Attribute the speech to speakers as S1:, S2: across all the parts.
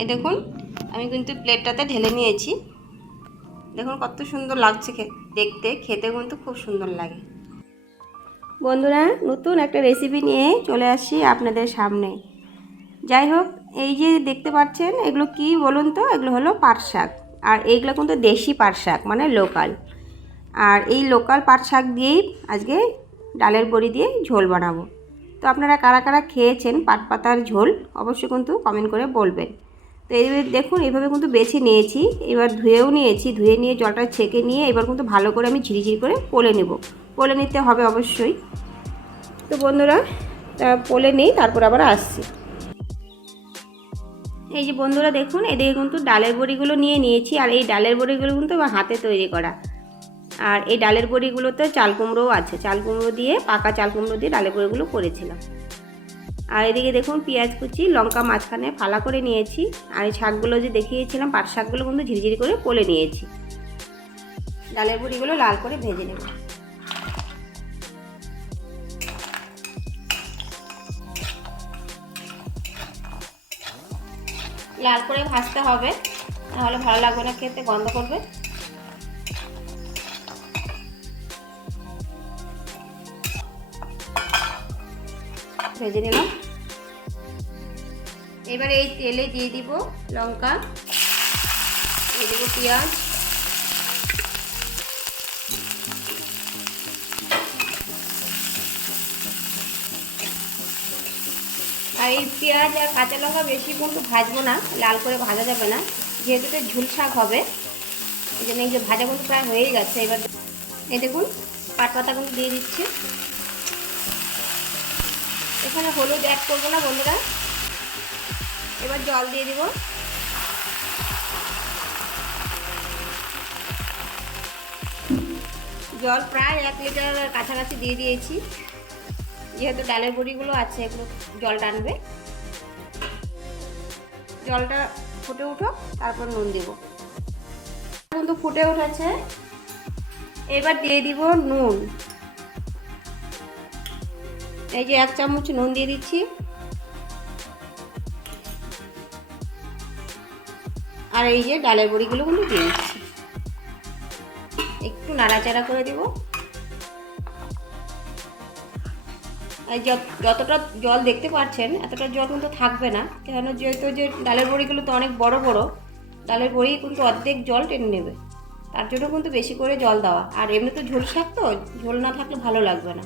S1: এই দেখুন, আমি কিন্তু প্লেটটাতে ঢেলে নিয়েছি। দেখুন কত সুন্দর লাগছে দেখতে, খেতে কিন্তু খুব সুন্দর লাগে। বন্ধুরা, নতুন একটা রেসিপি নিয়ে চলে আসি আপনাদের সামনে। যাই হোক, এই যে দেখতে পাচ্ছেন, এগুলো কি বলুন তো? এগুলো হলো পাট শাক। আর এইগুলো কিন্তু দেশি পাট শাক মানে লোকাল। আর এই লোকাল পাট শাক দিয়েই আজকে ডালের বড়ি দিয়ে ঝোল বানাবো। তো আপনারা কারা কারা খেয়েছেন পাট পাতার ঝোল, অবশ্যই কিন্তু কমেন্ট করে বলবেন। তো এইভাবে দেখুন, এইভাবে কিন্তু বেছে নিয়েছি। এবার ধুয়েও নিয়েছি, ধুয়ে নিয়ে জলটা ছেঁকে নিয়ে এবার কিন্তু ভালো করে আমি ঝিরিঝিরি করে পোলে নেব। পোলে নিতে হবে অবশ্যই। তো বন্ধুরা পোলে নেই, তারপর আবার আসছি। এই যে বন্ধুরা দেখুন, এদিকে কিন্তু ডালের বড়িগুলো নিয়ে নিয়েছি, আর এই ডালের বড়িগুলো কিন্তু হাতে তৈরি করা। আর এই ডালের বড়িগুলোতে চাল কুমড়োও আছে। চাল কুমড়ো দিয়ে, পাকা চাল কুমড়ো দিয়ে ডালের বড়িগুলো করেছিলাম। আর এদিকে দেখুন পেঁয়াজ কুচি, লঙ্কা মাঝখানে ফালা করে নিয়েছি। আর এই শাকগুলো যে দেখিয়েছিলাম, পাট শাকগুলো কিন্তু ঝিরিঝিরি করে পোলে নিয়েছি। ডালের বুড়িগুলো লাল করে ভেজে নেব। লাল করে ভাজতে হবে, তাহলে ভালো লাগবে না খেতে, গন্ধ করবে। ভেজে নিলাম। এবার এই তেলে দিয়ে দিব লঙ্কা, দিয়ে দেবো পেঁয়াজ। আর এই পেঁয়াজ আর কাঁচা লঙ্কা বেশি কিন্তু ভাজবো না, লাল করে ভাজা যাবে না। যেহেতু এটা ঝুল শাক হবে, এই জন্য এই যে ভাজা কিন্তু প্রায় হয়েই গেছে। এবার এই দেখুন, পাট পাতা কিন্তু দিয়ে দিচ্ছি। এখানে হলুদ অ্যাড করব না বন্ধুরা। এবার জল দিয়ে দিব। জল প্রায় এক লিটার কাছাকাছি দিয়ে দিয়েছি। যেহেতু ডালের বড়িগুলো আছে এগুলো জল টানবে। জলটা ফুটে উঠো তারপর নুন দিব। কিন্তু ফুটে উঠেছে। এবার দিয়ে দিব নুন। এই যে এক চামচ নুন দিয়ে দিচ্ছি। আর এই যে ডালের বড়িগুলো কিন্তু দিয়ে দিচ্ছি। একটু নাড়াচাড়া করে দেব। যতটা জল দেখতে পাচ্ছেন এতটা জল কিন্তু থাকবে না। কেন যেহেতু যে ডালের বড়িগুলো তো অনেক বড় বড়, ডালের বড়ি কিন্তু অর্ধেক জল টেনে নেবে। তার জন্য কিন্তু বেশি করে জল দেওয়া। আর এমনি তো ঝোল শাক তো, ঝোল না থাকলে ভালো লাগবে না।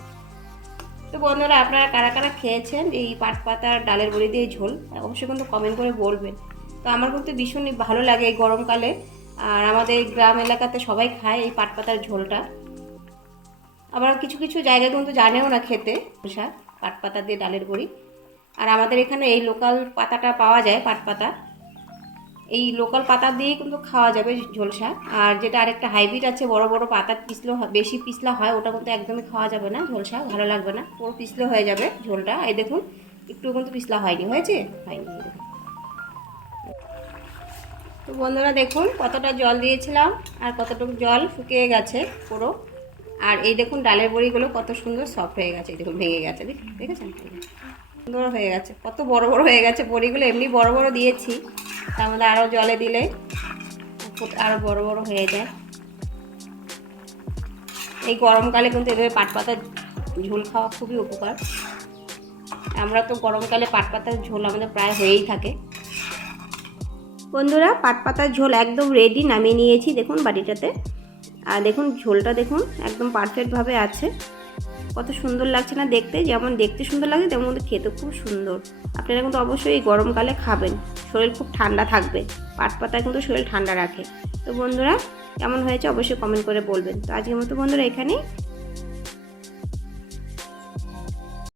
S1: তো বন্ধুরা, আপনারা কারা কারা খেয়েছেন এই পাট পাতার ডালের বড়ি দিয়ে ঝোল, অবশ্যই কিন্তু কমেন্ট করে বলবেন। তো আমার কিন্তু ভীষণই ভালো লাগে এই গরমকালে, আর আমাদের গ্রাম এলাকাতে সবাই খায় এই পাট পাতার ঝোলটা। আবার কিছু কিছু জায়গায় কিন্তু জানেও না খেতে, পাট পাতা দিয়ে ডালের বড়ি। আর আমাদের এখানে এই লোকাল পাতাটা পাওয়া যায়, পাট পাতা। এই লোকাল পাতা দিয়েই কিন্তু খাওয়া যাবে ঝোল শাক। আর যেটা আরেকটা হাইব্রিড আছে, বড় বড় পাতা পিছলেও হয়- বেশি পিছলা হয়, ওটা কিন্তু একদমই খাওয়া যাবে না ঝোল শাক, ভালো লাগবে না। পুরো পিছলে হয়ে যাবে ঝোলটা। এই দেখুন, একটু কিন্তু পিছলা হয়নি, হয়েছে? হয়নি তো বন্ধুরা দেখুন, কতটা জল দিয়েছিলাম আর কতটুকু জল শুকিয়ে গেছে পুরো। আর এই দেখুন, ডালের বড়িগুলো কত সুন্দর সফট হয়ে গেছে, এই দেখুন, ভেঙে গেছে, দেখ- দেখেছেন? সুন্দর হয়ে গেছে। কত বড় বড় হয়ে গেছে বড়িগুলো, এমনি বড় বড় দিয়েছি। তার মধ্যে আরও জলে দিলে আরও বড় বড় হয়ে যায়। এই গরমকালে কিন্তু এভাবে পাট পাতার ঝোল খাওয়া খুবই উপকার। আমরা তো গরমকালে পাট পাতার ঝোল আমাদের প্রায় হয়েই থাকে। বন্ধুরা পাট পাতার ঝোল একদম রেডি নামিয়ে নিয়েছি। দেখুন বাড়িটাতে আর দেখুন, ঝোলটা দেখুন, একদম পারফেক্টভাবে আছে। কত সুন্দর লাগছে না দেখতে, যেমন দেখতে সুন্দর লাগে, তেমন কিন্তু খেতে খুব সুন্দর। আপনারা কিন্তু অবশ্যই এই গরমকালে খাবেন। শরীর খুব ঠান্ডা থাকবে। পাট পাতা কিন্তু শরীর ঠান্ডা রাখে। তো বন্ধুরা, কেমন হয়েছে অবশ্যই কমেন্ট করে বলবেন। তো আজকের মতো বন্ধুরা এখানেই।